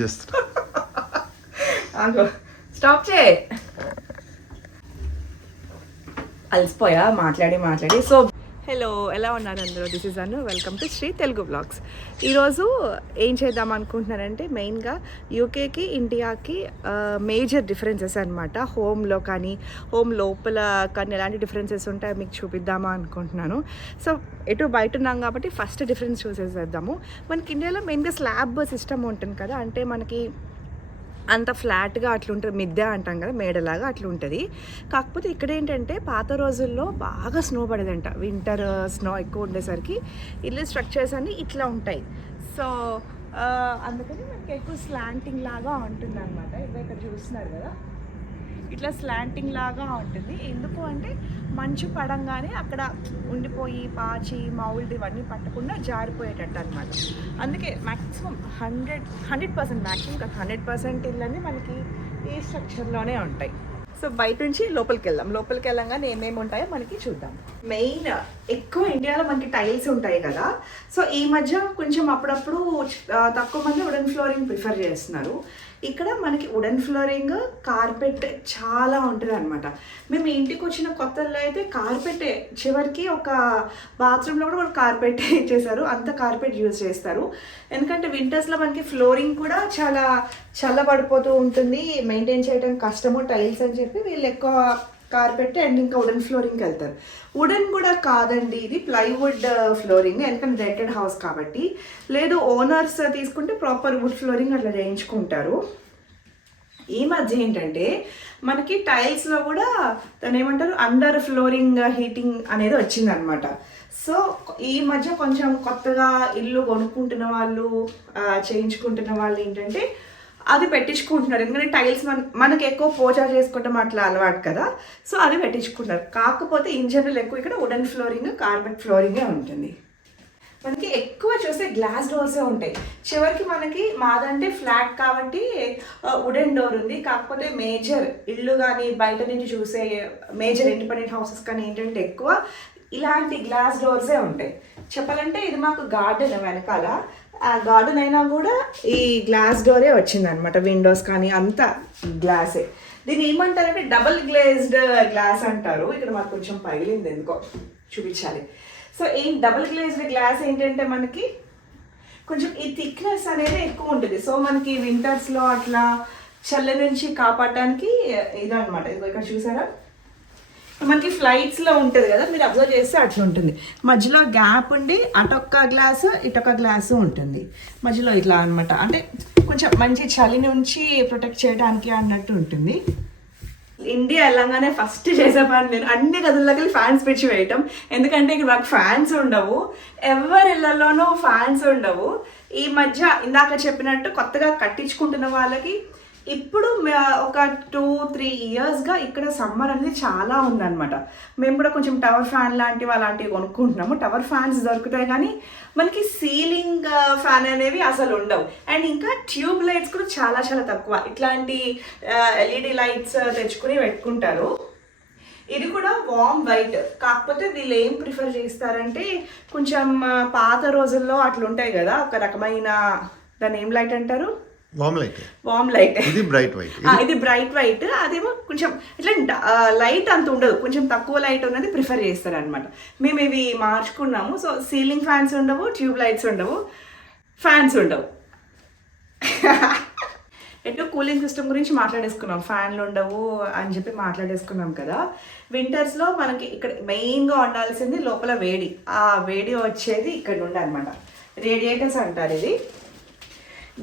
Just stop చే అలసిపోయా మాట్లాడి. So hello, ఎలా ఉన్నారు అందరూ? This is Anu. Welcome to Shri Telugu blogs. ఈరోజు ఏం చేద్దాం అనుకుంటున్నానంటే మెయిన్గా యూకేకి ఇండియాకి మేజర్ డిఫరెన్సెస్ అనమాట. హోమ్లో కానీ హోమ్ లోపల కానీ ఎలాంటి డిఫరెన్సెస్ ఉంటాయో మీకు చూపిద్దామా అనుకుంటున్నాను. సో ఎటు బయట ఉన్నాం కాబట్టి ఫస్ట్ డిఫరెన్స్ చూసేసేద్దాము. మనకి ఇండియాలో మెయిన్గా స్లాబ్ సిస్టమ్ ఉంటుంది కదా, అంటే మనకి అంత ఫ్లాట్గా అట్లుంటుంది, మిద్దె అంటాం కదా, మేడలాగా అట్లా ఉంటుంది. కాకపోతే ఇక్కడ ఏంటంటే పాత రోజుల్లో బాగా స్నో పడేదంట. వింటర్ స్నో ఎక్కువ ఉండేసరికి ఇల్లు స్ట్రక్చర్స్ అన్నీ ఇట్లా ఉంటాయి. సో అందుకని మనకి ఎక్కువ స్లాంటింగ్ లాగా ఉంటుంది అనమాట. ఇక్కడ చూస్తున్నారు కదా, ఇట్లా స్లాంటింగ్ లాగా ఉంటుంది. ఎందుకు అంటే మంచు పడంగానే అక్కడ ఉండిపోయి పాచి మౌల్డ్ ఇవన్నీ పట్టకుండా జారిపోయేటట్టు అనమాట. అందుకే మ్యాక్సిమం 100% మ్యాక్సిమం 100% ఇళ్ళని మనకి ఈ స్ట్రక్చర్లోనే ఉంటాయి. సో బయట నుంచి లోపలికి వెళ్ళంగానే ఏమేమి ఉంటాయో మనకి చూద్దాం. మెయిన్ ఎక్కువ ఇండియాలో మనకి టైల్స్ ఉంటాయి కదా, సో ఈ మధ్య కొంచెం అప్పుడప్పుడు తక్కువ మంది వుడెన్ ఫ్లోరింగ్ ప్రిఫర్ చేస్తున్నారు. ఇక్కడ మనకి వుడెన్ ఫ్లోరింగ్, కార్పెట్ చాలా ఉంటుంది అనమాట. మేము ఇంటికి వచ్చిన కొత్తల్లో అయితే కార్పెట్ చివరికి ఒక బాత్రూంలో కూడా కార్పెట్ ఇచ్చేసారు, అంత కార్పెట్ యూజ్ చేస్తారు. ఎందుకంటే వింటర్స్లో మనకి ఫ్లోరింగ్ కూడా చాలా చల్లబడిపోతూ ఉంటుంది, మెయింటైన్ చేయడం కష్టము టైల్స్ అని చెప్పి వీళ్ళు ఎక్కువ కార్పెట్ అండ్ ఇంకా వుడెన్ ఫ్లోరింగ్కి వెళ్తారు. వుడెన్ కూడా కాదండి, ఇది ప్లైవుడ్ ఫ్లోరింగ్, ఎందుకంటే రెంటెడ్ హౌస్ కాబట్టి. లేదు ఓనర్స్ తీసుకుంటే ప్రాపర్ వుడ్ ఫ్లోరింగ్ అట్లా చేయించుకుంటారు. ఈ మధ్య ఏంటంటే మనకి టైల్స్లో కూడా దాన్ని ఏమంటారు, అండర్ ఫ్లోరింగ్ హీటింగ్ అనేది వచ్చిందనమాట. సో ఈ మధ్య కొంచెం కొత్తగా ఇల్లు కొనుక్కుంటున్న వాళ్ళు చేయించుకుంటున్న వాళ్ళు ఏంటంటే అది పెట్టించుకుంటున్నారు. ఎందుకంటే టైల్స్ మనకి ఎక్కువ పోచా చేసుకోవటం అట్లా అలవాటు కదా, సో అది పెట్టించుకుంటున్నారు. కాకపోతే ఇన్ జనరల్ ఎక్కువ ఇక్కడ వుడెన్ ఫ్లోరింగ్, కార్పెట్ ఫ్లోరింగే ఉంటుంది. మనకి ఎక్కువ చూస్తే గ్లాస్ డోర్సే ఉంటాయి. చివరికి మనకి మాదంటే ఫ్లాట్ కాబట్టి వుడెన్ డోర్ ఉంది. కాకపోతే మేజర్ ఇల్లు కానీ బయట నుంచి చూసే మేజర్ ఇండిపెండెంట్ హౌసెస్ కానీ ఏంటంటే ఎక్కువ ఇలాంటి గ్లాస్ డోర్సే ఉంటాయి. చెప్పాలంటే ఇది మాకు గార్డెన్ వెనకాల, ఆ గార్డెన్ అయినా కూడా ఈ గ్లాస్ డోరే వచ్చిందనమాట. విండోస్ కానీ అంతా గ్లాసే. దీన్ని ఏమంటారంటే డబుల్ గ్లేజ్డ్ గ్లాస్ అంటారు. ఇక్కడ మాకు కొంచెం పగిలింది ఎందుకో, చూపించాలి. సో ఈ డబుల్ గ్లేజ్డ్ గ్లాస్ ఏంటంటే మనకి కొంచెం ఈ థిక్నెస్ అనేది ఎక్కువ ఉంటుంది. సో మనకి వింటర్స్లో అట్లా చల్ల నుంచి కాపాడడానికి ఇదనమాట. ఇదిగో ఇక్కడ చూసారా, మనకి ఫ్లైట్స్లో ఉంటుంది కదా, మీరు అబ్జర్వ్ చేస్తే అట్లా ఉంటుంది. మధ్యలో గ్యాప్ ఉండి అటొక్క గ్లాసు ఇటొక గ్లాసు ఉంటుంది మధ్యలో ఇట్లా అనమాట. అంటే కొంచెం మంచి చలి నుంచి ప్రొటెక్ట్ చేయడానికి అన్నట్టు ఉంటుంది. ఇండియా వెళ్ళంగానే ఫస్ట్ చేసే పని నేను అన్ని గదుల్లోకి వెళ్ళి ఫ్యాన్స్ పెట్టి వేయటం. ఎందుకంటే ఇక్కడ మాకు ఫ్యాన్స్ ఉండవు, ఎవరి ఇళ్లలోనూ ఫ్యాన్స్ ఉండవు. ఈ మధ్య ఇందాక చెప్పినట్టు కొత్తగా కట్టించుకుంటున్న వాళ్ళకి ఇప్పుడు ఒక 2-3 ఇయర్స్గా ఇక్కడ సమ్మర్ అనేది చాలా ఉందన్నమాట. మేము కూడా కొంచెం టవర్ ఫ్యాన్ లాంటివి అలాంటివి కొనుక్కుంటున్నాము. టవర్ ఫ్యాన్స్ దొరుకుతాయి కానీ మనకి సీలింగ్ ఫ్యాన్ అనేవి అసలు ఉండవు. అండ్ ఇంకా ట్యూబ్ లైట్స్ కూడా చాలా చాలా తక్కువ. ఇట్లాంటి ఎల్ఈడి లైట్స్ తెచ్చుకుని పెట్టుకుంటారు. ఇది కూడా వామ్ వైట్. కాకపోతే వీళ్ళు ఏం ప్రిఫర్ చేస్తారంటే కొంచెం పాత రోజుల్లో అట్లా ఉంటాయి కదా, ఒక రకమైన దాన్ని ఏం లైట్ అంటారు, వామ్ లైట్. ఇది బ్రైట్ వైట్. అదేమో కొంచెం ఇట్లా లైట్ అంత ఉండదు, కొంచెం తక్కువ లైట్ ఉన్నది ప్రిఫర్ చేస్తారు అనమాట. మేము ఇవి మార్చుకున్నాము. సో సీలింగ్ ఫ్యాన్స్ ఉండవు, ట్యూబ్ లైట్స్ ఉండవు, ఫ్యాన్స్ ఉండవు. ఎటు కూలింగ్ సిస్టమ్ గురించి మాట్లాడేసుకున్నాం, ఫ్యాన్లు ఉండవు అని చెప్పి మాట్లాడేసుకున్నాం కదా. వింటర్స్లో మనకి ఇక్కడ మెయిన్గా ఉండాల్సింది లోపల వేడి. ఆ వేడి వచ్చేది ఇక్కడ నుండి అనమాట, రేడియేటర్స్ అంటారు ఇది.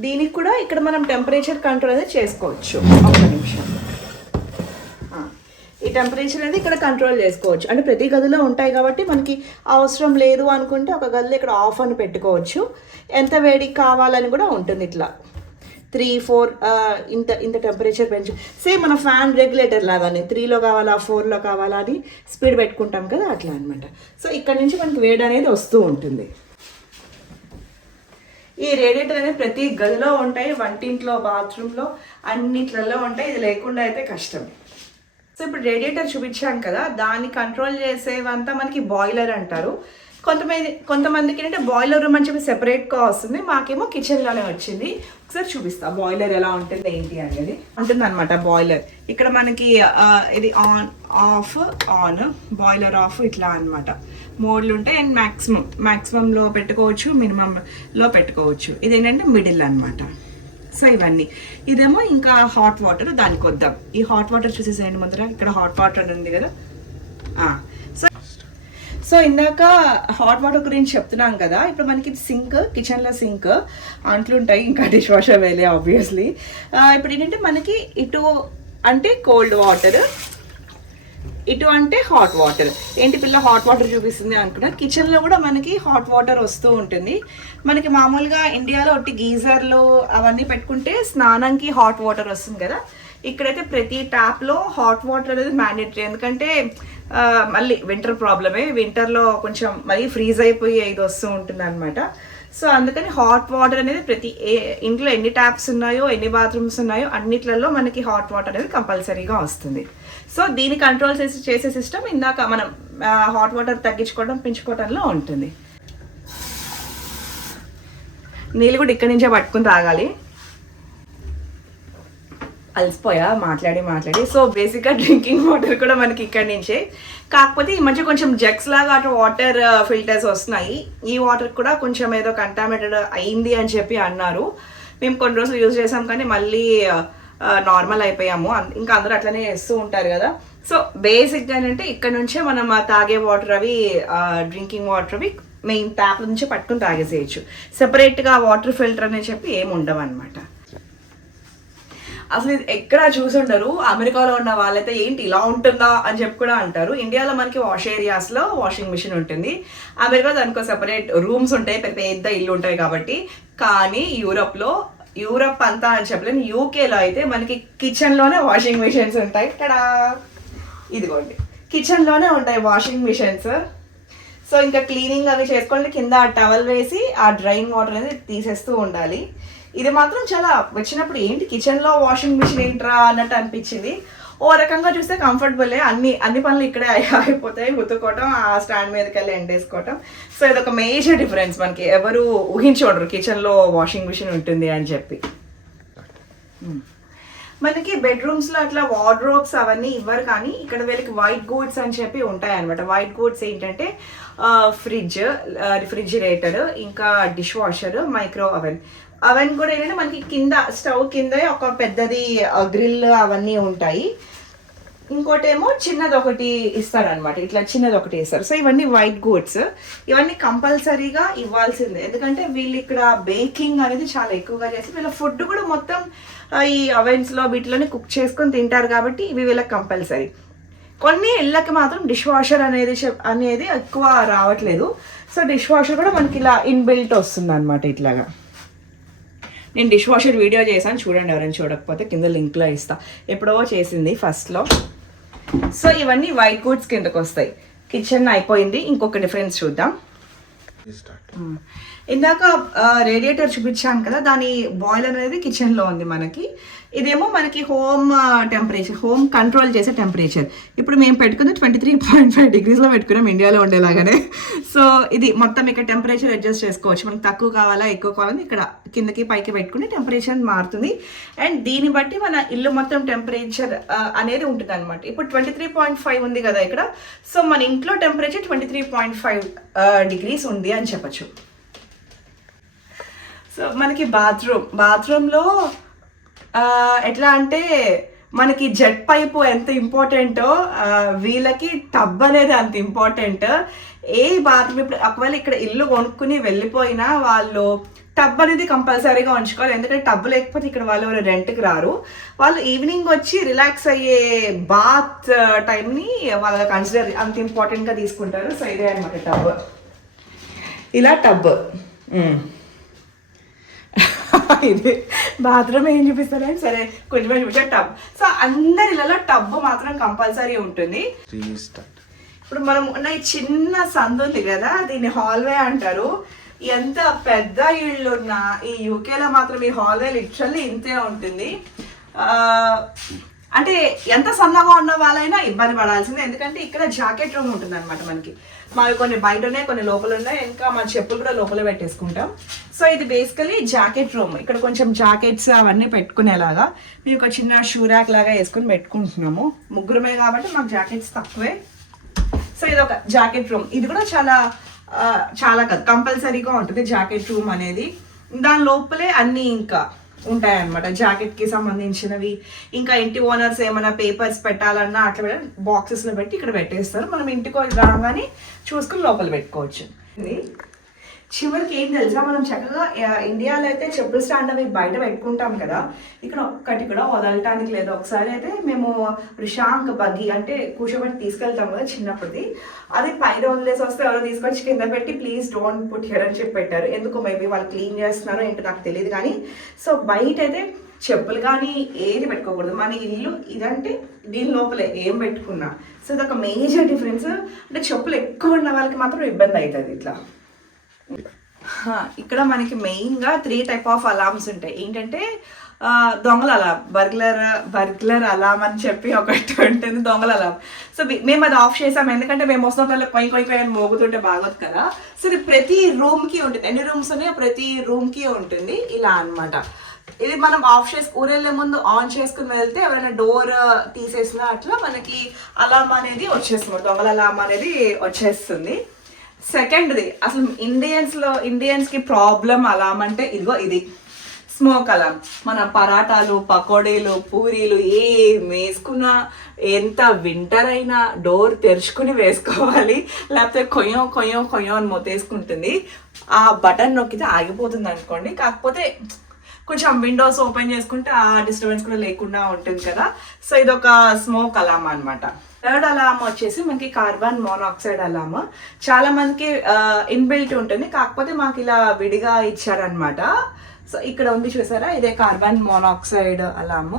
దీనికి కూడా ఇక్కడ మనం టెంపరేచర్ కంట్రోల్ అనేది చేసుకోవచ్చు. ఒక నిమిషం, ఈ టెంపరేచర్ అనేది ఇక్కడ కంట్రోల్ చేసుకోవచ్చు. అంటే ప్రతి గదిలో ఉంటాయి కాబట్టి మనకి అవసరం లేదు అనుకుంటే ఒక గదిలో ఇక్కడ ఆఫ్ అని పెట్టుకోవచ్చు. ఎంత వేడికి కావాలని కూడా ఉంటుంది. ఇట్లా 3-4 ఇంత టెంపరేచర్ పెంచు. సేమ్ మన ఫ్యాన్ రెగ్యులేటర్ లాగానే 3లో కావాలా 4లో కావాలా అని స్పీడ్ పెట్టుకుంటాం కదా, అట్లా అనమాట. సో ఇక్కడ నుంచి మనకి వేడి అనేది వస్తూ ఉంటుంది. ఈ రేడియేటర్ అనేది ప్రతి గదిలో ఉంటాయి, వంటింట్లో, బాత్రూంలో, అన్నిట్లలో ఉంటాయి. ఇది లేకుండా అయితే కష్టం. సో ఇప్పుడు రేడియేటర్ చూపించాను కదా, దాన్ని కంట్రోల్ చేసేవంతా మనకి బాయిలర్ అంటారు. కొంతమందికి ఏంటంటే బాయిలర్ రూమ్ అని చెప్పి సెపరేట్గా వస్తుంది, మాకేమో కిచెన్లోనే వచ్చింది. ఒకసారి చూపిస్తా బాయిలర్ ఎలా ఉంటుంది ఏంటి అనేది ఉంటుంది అనమాట. బాయిలర్ ఇక్కడ మనకి ఇది on off on boiler of ఇట్లా అనమాట మోడ్లు ఉంటాయి. అండ్ మ్యాక్సిమంలో పెట్టుకోవచ్చు, మినిమంలో పెట్టుకోవచ్చు. ఇదేంటంటే మిడిల్ అనమాట. సో ఇవన్నీ ఇదేమో ఇంకా హాట్ వాటర్. దానికి వద్దాం. ఈ హాట్ వాటర్ చూసేసేయండి ముందర. ఇక్కడ హాట్ వాటర్ ఉంది కదా. సో ఇందాక హాట్ వాటర్ గురించి చెప్తున్నాం కదా. ఇప్పుడు మనకి సింక్, కిచెన్లో సింక్, అంట్లు ఉంటాయి, ఇంకా డిష్ వాషర్ వేలే ఆబ్వియస్లీ. ఇప్పుడు ఏంటంటే మనకి ఇటు అంటే కోల్డ్ వాటర్, ఇటు అంటే హాట్ వాటర్. ఏంటి పిల్ల హాట్ వాటర్ చూపిస్తుంది అనుకున్నా. కిచెన్లో కూడా మనకి హాట్ వాటర్ వస్తూ ఉంటుంది. మనకి మామూలుగా ఇండియాలో ఒకటి గీజర్లు అవన్నీ పెట్టుకుంటే స్నానంకి హాట్ వాటర్ వస్తుంది కదా. ఇక్కడైతే ప్రతి ట్యాప్లో హాట్ వాటర్ అనేది మ్యాండేటరీ. ఎందుకంటే మళ్ళీ వింటర్ ప్రాబ్లమే. వింటర్లో కొంచెం మరీ ఫ్రీజ్ అయిపోయి ఇది వస్తూ ఉంటుంది అనమాట. సో అందుకని హాట్ వాటర్ అనేది ప్రతి ఇంట్లో ఎన్ని ట్యాప్స్ ఉన్నాయో, ఎన్ని బాత్రూమ్స్ ఉన్నాయో అన్నిట్లలో మనకి హాట్ వాటర్ అనేది కంపల్సరీగా వస్తుంది. సో దీన్ని కంట్రోల్ చేసే సిస్టమ్ ఇందాక మనం హాట్ వాటర్ తగ్గించుకోవడం, పెంచుకోవడంలో ఉంటుంది. నీళ్ళు కూడా ఇక్కడి నుంచే పట్టుకుని తాగాలి. అలసిపోయా మాట్లాడి. సో బేసిక్గా డ్రింకింగ్ వాటర్ కూడా మనకి ఇక్కడి నుంచే. కాకపోతే ఈ మధ్య కొంచెం జగ్స్ లాగా అటు వాటర్ ఫిల్టర్స్ వస్తున్నాయి. ఈ వాటర్ కూడా కొంచెం ఏదో కంటామినేటెడ్ అయింది అని చెప్పి అన్నారు. మేము కొన్ని రోజులు యూజ్ చేసాం కానీ మళ్ళీ నార్మల్ అయిపోయాము. ఇంకా అందరూ అట్లనే చేస్తూ ఉంటారు కదా. సో బేసిక్గా ఏంటంటే ఇక్కడ నుంచే మనం తాగే వాటర్ అవి డ్రింకింగ్ వాటర్ అవి మెయిన్ ట్యాప్ నుంచి పట్టుకుని తాగేసేయచ్చు. సెపరేట్గా వాటర్ ఫిల్టర్ అని చెప్పి ఏమి ఉండవు అనమాట. అసలు ఇది ఎక్కడ చూసుంటారు. అమెరికాలో ఉన్న వాళ్ళైతే ఏంటి ఇలా ఉంటుందా అని చెప్పి కూడా అంటారు. ఇండియాలో మనకి వాష్ ఏరియాస్లో వాషింగ్ మిషన్ ఉంటుంది. అమెరికా దానికో సెపరేట్ రూమ్స్ ఉంటాయి, పెద్ద ఇల్లు ఉంటాయి కాబట్టి. కానీ యూరప్ అంతా అని చెప్పలేను. యూకేలో అయితే మనకి కిచెన్లోనే వాషింగ్ మిషన్స్ ఉంటాయి. ఇక్కడ ఇదిగోండి కిచెన్లోనే ఉంటాయి వాషింగ్ మిషన్స్. సో ఇంకా క్లీనింగ్ అవి చేసుకోండి, కింద టవల్ వేసి ఆ డ్రైన్ వాటర్ అనేది తీసేస్తూ ఉండాలి. ఇది మాత్రం చాలా వచ్చినప్పుడు ఏంటి కిచెన్లో వాషింగ్ మిషన్ ఏంట్రా అన్నట్టు అనిపించింది. ఓ రకంగా చూస్తే కంఫర్టబులే. అన్ని పనులు ఇక్కడే అయిపోతాయి. ఉతుక్కోవటం, ఆ స్టాండ్ మీదకి వెళ్ళి ఎండేసుకోవటం. సో ఇదొక మేజర్ డిఫరెన్స్. మనకి ఎవరు ఊహించోడరు కిచెన్లో వాషింగ్ మిషన్ ఉంటుంది అని చెప్పి. మనకి బెడ్రూమ్స్లో అట్లా వార్డ్రోబ్స్ అవన్నీ ఇవ్వరు, కానీ ఇక్కడ వీళ్ళకి వైట్ గూడ్స్ అని చెప్పి ఉంటాయి అనమాట. వైట్ గూడ్స్ ఏంటంటే ఫ్రిడ్జ్, రిఫ్రిజిరేటర్, ఇంకా డిష్ వాషర్, మైక్రో అవెన్ కూడా ఏంటంటే మనకి కింద స్టవ్ కింద ఒక పెద్దది గ్రిల్ అవన్నీ ఉంటాయి. ఇంకోటేమో చిన్నది ఒకటి ఇస్తారనమాట. ఇట్లా చిన్నది ఒకటి ఇస్తారు. సో ఇవన్నీ వైట్ గూడ్స్. ఇవన్నీ కంపల్సరీగా ఇవ్వాల్సిందే. ఎందుకంటే వీళ్ళు ఇక్కడ బేకింగ్ అనేది చాలా ఎక్కువగా చేసి వీళ్ళ ఫుడ్ కూడా మొత్తం ఈ అవెన్స్లో వీటిలోనే కుక్ చేసుకొని తింటారు కాబట్టి ఇవి వీళ్ళకి కంపల్సరీ. కొన్ని ఇళ్ళకి మాత్రం డిష్ వాషర్ అనేది ఎక్కువ రావట్లేదు. సో డిష్ వాషర్ కూడా మనకి ఇలా ఇన్బిల్ట్ వస్తుంది అనమాట. ఇట్లాగా నేను డిష్ వాషర్ వీడియో చేశాను, చూడండి. ఎవరైనా చూడకపోతే కింద లింక్లో ఇస్తా. ఎప్పుడో చేసింది ఫస్ట్లో. సో ఇవన్నీ వైట్ గూడ్స్ కిందకు వస్తాయి. కిచెన్ అయిపోయింది. ఇంకొక డిఫరెన్స్ చూద్దాం. ఇందాక రేడియేటర్ చూపించాను కదా, దాని బాయిలర్ అనేది కిచెన్లో ఉంది మనకి. ఇదేమో మనకి హోమ్ టెంపరేచర్, హోమ్ కంట్రోల్ చేసే టెంపరేచర్. ఇప్పుడు మేము పెట్టుకుంది 23.5 degreesలో పెట్టుకున్నాం, ఇండియాలో ఉండేలాగానే. సో ఇది మొత్తం ఇక్కడ టెంపరేచర్ అడ్జస్ట్ చేసుకోవచ్చు. మనకు తక్కువ కావాలా ఎక్కువ కావాలని ఇక్కడ కిందకి పైకి పెట్టుకుని టెంపరేచర్ మారుతుంది. అండ్ దీన్ని బట్టి మన ఇల్లు మొత్తం టెంపరేచర్ అనేది ఉంటుంది అనమాట. ఇప్పుడు 23.5 ఉంది కదా ఇక్కడ. సో మన ఇంట్లో టెంపరేచర్ 23.5 degrees ఉంది అని చెప్పచ్చు. సో మనకి బాత్రూంలో ఎట్లా అంటే మనకి జెట్ పైపు ఎంత ఇంపార్టెంటో వీళ్ళకి టబ్ అనేది అంత ఇంపార్టెంట్. ఏ బాత్రూమ్ ఇప్పుడు ఒకవేళ ఇక్కడ ఇల్లు కొనుక్కుని వెళ్ళిపోయినా వాళ్ళు టబ్ అనేది కంపల్సరీగా ఉంచుకోవాలి. ఎందుకంటే టబ్ లేకపోతే ఇక్కడ వాళ్ళు ఎవరు రెంట్కి రారు. వాళ్ళు ఈవినింగ్ వచ్చి రిలాక్స్ అయ్యే బాత్ టైంని వాళ్ళు కన్సిడర్ అంత ఇంపార్టెంట్గా తీసుకుంటారు. సో ఇదే అనమాట టబ్. ఇలా టబ్. ఇది బాత్రూమ్ ఏం చూపిస్తారని సరే కొంచెం చూపించే టబ్. సో అందరిలో టబ్ మాత్రం కంపల్సరీ ఉంటుంది. ఇప్పుడు మనం ఉన్న ఈ చిన్న సందు ఉంది కదా, దీన్ని హాల్వే అంటారు. ఎంత పెద్ద ఇళ్ళు ఉన్నా ఈ యూకేలో మాత్రం ఈ హాల్వే లిటరల్లీ ఇంతే ఉంటుంది. అంటే ఎంత సన్నగా ఉన్న వాళ్ళైనా ఇబ్బంది పడాల్సిందే, ఎందుకంటే ఇక్కడ జాకెట్ రూమ్ ఉంటుంది అనమాట. మనకి మావి కొన్ని బయట ఉన్నాయి, కొన్ని లోపల ఉన్నాయి, ఇంకా మన చెప్పులు కూడా లోపల పెట్టేసుకుంటాం. సో ఇది బేసికలీ జాకెట్ రూమ్. ఇక్కడ కొంచెం జాకెట్స్ అవన్నీ పెట్టుకునేలాగా మేము ఒక చిన్న షూ ర్యాక్ లాగా వేసుకుని పెట్టుకుంటున్నాము. ముగ్గురమే కాబట్టి మాకు జాకెట్స్ తక్కువే. సో ఇది ఒక జాకెట్ రూమ్. ఇది కూడా చాలా కంపల్సరీగా ఉంటుంది జాకెట్ రూమ్ అనేది. దాని లోపలే అన్నీ ఇంకా ఉంటాయన్నమాట, జాకెట్కి సంబంధించినవి. ఇంకా ఇంటి ఓనర్స్ ఏమైనా పేపర్స్ పెట్టాలన్నా అట్లా బాక్సెస్లో పెట్టి ఇక్కడ పెట్టేస్తారు. మనం ఇంటికి రాగానే చూసుకుని లోపల పెట్టుకోవచ్చు. చివరికి ఏం తెలుసా, మనం చక్కగా ఇండియాలో అయితే చెప్పుల స్టాండ్ అవి బయట పెట్టుకుంటాం కదా, ఇక్కడ ఒక్కటి కూడా వదలటానికి లేదు. ఒకసారి అయితే మేము రిషాంక్ బగ్గి అంటే కూర్చోబెట్టి తీసుకెళ్తాం కదా చిన్నప్పటిది, అది పైన వదిలేసి వస్తే ఎవరో తీసుకొచ్చి కింద పెట్టి ప్లీజ్ డోంట్ పుట్ హియర్ అని చెప్పి పెట్టారు. ఎందుకు మేబీ వాళ్ళు క్లీన్ చేస్తున్నారో ఏంటో నాకు తెలియదు. కానీ సో బయట అయితే చెప్పులు కానీ ఏది పెట్టుకోకూడదు. మన ఇల్లు ఇదంటే దీని లోపలే ఏం పెట్టుకున్నా. సో ఇదొక మేజర్ డిఫరెన్స్. అంటే చెప్పులు ఎక్కువ ఉన్న వాళ్ళకి మాత్రం ఇబ్బంది అవుతుంది ఇట్లా. ఇక్కడ మనకి మెయిన్గా 3 టైప్ ఆఫ్ అలామ్స్ ఉంటాయి. ఏంటంటే దొంగల అలాం, బర్గ్లర్ అలాం అని చెప్పి ఒకటి ఉంటుంది, దొంగల అలాం. సో మేము అది ఆఫ్ చేసాం, ఎందుకంటే మేము వస్తున్న కొయ్యి అని మోగుతుంటే బాగోదు కదా. సో ఇది ప్రతి రూమ్కి ఉంటుంది. ఎన్ని రూమ్స్ ఉన్నాయో ప్రతి రూమ్కి ఉంటుంది ఇలా అనమాట. ఇది మనం ఆఫ్ చేసి ఊరెళ్ళే ముందు ఆన్ చేసుకుని వెళ్తే ఎవరైనా డోర్ తీసేసినా అట్లా మనకి అలాం అనేది వచ్చేస్తుంది, దొంగల అలాం అనేది వచ్చేస్తుంది. సెకండ్ది అసలు ఇండియన్స్కి ప్రాబ్లం అలాం అంటే ఇదిగో ఇది స్మోక్ అలాం. మన పరాటాలు, పకోడీలు, పూరీలు ఏం వేసుకున్నా, ఎంత వింటర్ అయినా డోర్ తెరుచుకుని వేసుకోవాలి, లేకపోతే కొయ్యో అని మొత్తేసుకుంటుంది. ఆ బటన్ నొక్కితే ఆగిపోతుంది అనుకోండి. కాకపోతే కొంచెం విండోస్ ఓపెన్ చేసుకుంటే ఆ డిస్టర్బెన్స్ కూడా లేకుండా ఉంటుంది కదా. సో ఇదొక స్మోక్ అలామ్ అనమాట. థర్డ్ అలామ్ వచ్చేసి మనకి కార్బన్ మోనాక్సైడ్ అలామ్. చాలా మందికి ఇన్బిల్ట్ ఉంటుంది, కాకపోతే మాకు ఇలా విడిగా ఇచ్చారనమాట. సో ఇక్కడ ఉంది చూసారా, ఇదే కార్బన్ మోనాక్సైడ్ అలామ్.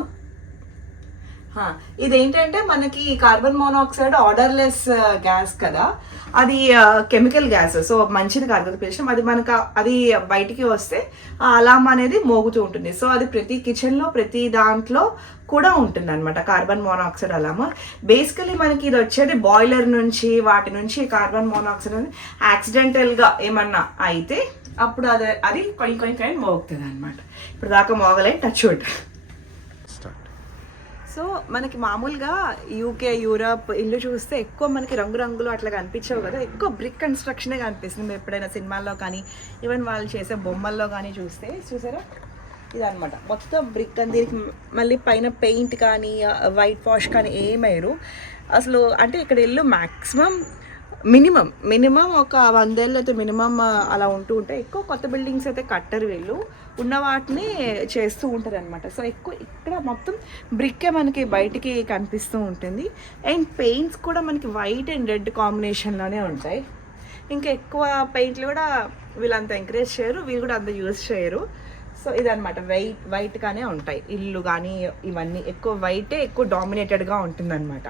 ఇదేంటంటే మనకి కార్బన్ మోనాక్సైడ్ ఆర్డర్లెస్ గ్యాస్ కదా, అది కెమికల్ గ్యాస్. సో మంచిది కాదు కదా పిలిచిన, అది బయటికి వస్తే ఆ అలామ్ అనేది మోగుతూ ఉంటుంది. సో అది ప్రతి కిచెన్లో ప్రతి దాంట్లో కూడా ఉంటుంది అనమాట కార్బన్ మోనాక్సైడ్ అలామ్. బేసికలీ మనకి ఇది వచ్చేది బాయిలర్ నుంచి, వాటి నుంచి కార్బన్ మోనాక్సైడ్ అనేది యాక్సిడెంటల్గా ఏమన్నా అయితే అప్పుడు అది కొంచెం మోగుతుంది అనమాట. ఇప్పుడు దాకా మోగలే, టచ్ వుడ్. సో మనకి మామూలుగా యూకే, యూరప్ ఇల్లు చూస్తే ఎక్కువ మనకి రంగురంగులు అట్లా కనిపించవు కదా, ఎక్కువ బ్రిక్ కన్స్ట్రక్షనే కనిపిస్తుంది. మేము ఎప్పుడైనా సినిమాల్లో కానీ ఈవెన్ వాళ్ళు చేసే బొమ్మల్లో కానీ చూసారా, ఇదనమాట మొత్తం బ్రిక్. అని దీనికి మళ్ళీ పైన పెయింట్ కానీ వైట్ వాష్ కానీ ఏమయ్యారు అసలు. అంటే ఇక్కడ ఇల్లు మ్యాక్సిమం మినిమం ఒక 100 ఏళ్ళు అయితే మినిమం అలా ఉంటూ ఉంటాయి. ఎక్కువ కొత్త బిల్డింగ్స్ అయితే కట్టరు, వీళ్ళు ఉన్న వాటిని చేస్తూ ఉంటారు అనమాట. సో ఎక్కువ ఇక్కడ మొత్తం బ్రిక్కే మనకి బయటికి కనిపిస్తూ ఉంటుంది. అండ్ పెయింట్స్ కూడా మనకి వైట్ అండ్ రెడ్ కాంబినేషన్లోనే ఉంటాయి. ఇంకా ఎక్కువ పెయింట్లు కూడా వీళ్ళంత ఎంకరేజ్ చేయరు, వీళ్ళు కూడా అంత యూజ్ చేయరు. సో ఇదనమాట, వైట్గానే ఉంటాయి ఇల్లు కానీ ఇవన్నీ. ఎక్కువ వైటే ఎక్కువ డామినేటెడ్గా ఉంటుందన్నమాట.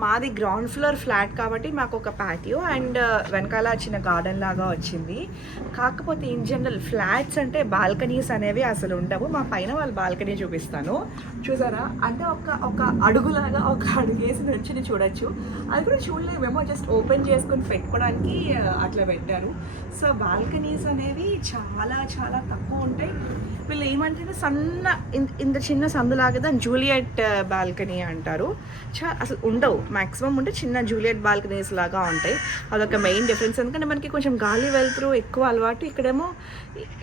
మాది గ్రౌండ్ ఫ్లోర్ ఫ్లాట్ కాబట్టి మాకు ఒక ప్యాటియో అండ్ వెనకాల చిన్న గార్డెన్ లాగా వచ్చింది. కాకపోతే ఇన్ జనరల్ ఫ్లాట్స్ అంటే బాల్కనీస్ అనేవి అసలు ఉండవు. మా పైన వాళ్ళు బాల్కనీ చూపిస్తాను, చూసారా, అంటే ఒక అడుగులాగా ఒక అడుగేసి నుంచి చూడొచ్చు. అది కూడా చూడలేమేమో, జస్ట్ ఓపెన్ చేసుకొని పెట్టుకోవడానికి అట్లా పెట్టారు. సో బాల్కనీస్ అనేవి చాలా చాలా తక్కువ ఉంటాయి. వీళ్ళు ఏమంటే ఇంత చిన్న సందులాగా దాన్ని జూలియట్ బాల్కనీ అంటారు. అసలు ఉండవు, మ్యాక్సిమం ఉంటే చిన్న జూలియట్ బాల్కనీస్ లాగా ఉంటాయి. అదొక మెయిన్ డిఫరెన్స్. ఎందుకంటే మనకి కొంచెం గాలి వెళ్తురు ఎక్కువ అలవాటు. ఇక్కడేమో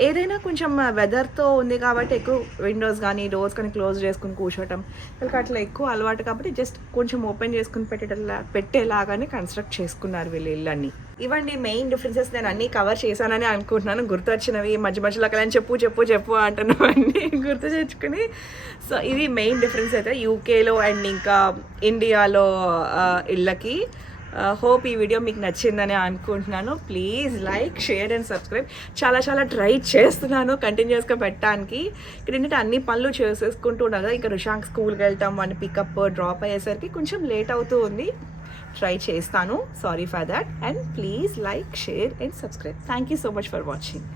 ఏదైనా కొంచెం వెదర్తో ఉంది కాబట్టి ఎక్కువ విండోస్ కానీ డోర్స్ కానీ క్లోజ్ చేసుకుని కూర్చోవటం వీళ్ళకి అట్లా ఎక్కువ అలవాటు కాబట్టి జస్ట్ కొంచెం ఓపెన్ చేసుకుని పెట్టేలాగానే కన్స్ట్రక్ట్ చేసుకున్నారు వీళ్ళు ఇళ్ళన్నీ. ఇవండి మెయిన్ డిఫరెన్సెస్. నేను అన్నీ కవర్ చేశానని అనుకుంటున్నాను. గుర్తొచ్చినవి మధ్యలో కలని చెప్పు అంటున్నవన్నీ గుర్తు తెచ్చుకుని. సో ఇవి మెయిన్ డిఫరెన్స్ అయితే యూకేలో అండ్ ఇంకా ఇండియాలో ఇళ్ళకి. హోప్ ఈ వీడియో మీకు నచ్చిందని అనుకుంటున్నాను. Please like, share and subscribe. చాలా ట్రై చేస్తున్నాను కంటిన్యూస్గా పెట్టడానికి. ఇక్కడ ఏంటంటే అన్ని పనులు చేసేసుకుంటూ ఉండాలి కదా. ఇంకా రిషాంక్ స్కూల్కి వెళ్తాం, వాడిని పికప్ డ్రాప్ అయ్యేసరికి కొంచెం లేట్ అవుతూ ఉంది. ట్రై చేస్తాను, sorry for that. And please like, share and subscribe. Thank you so much for watching.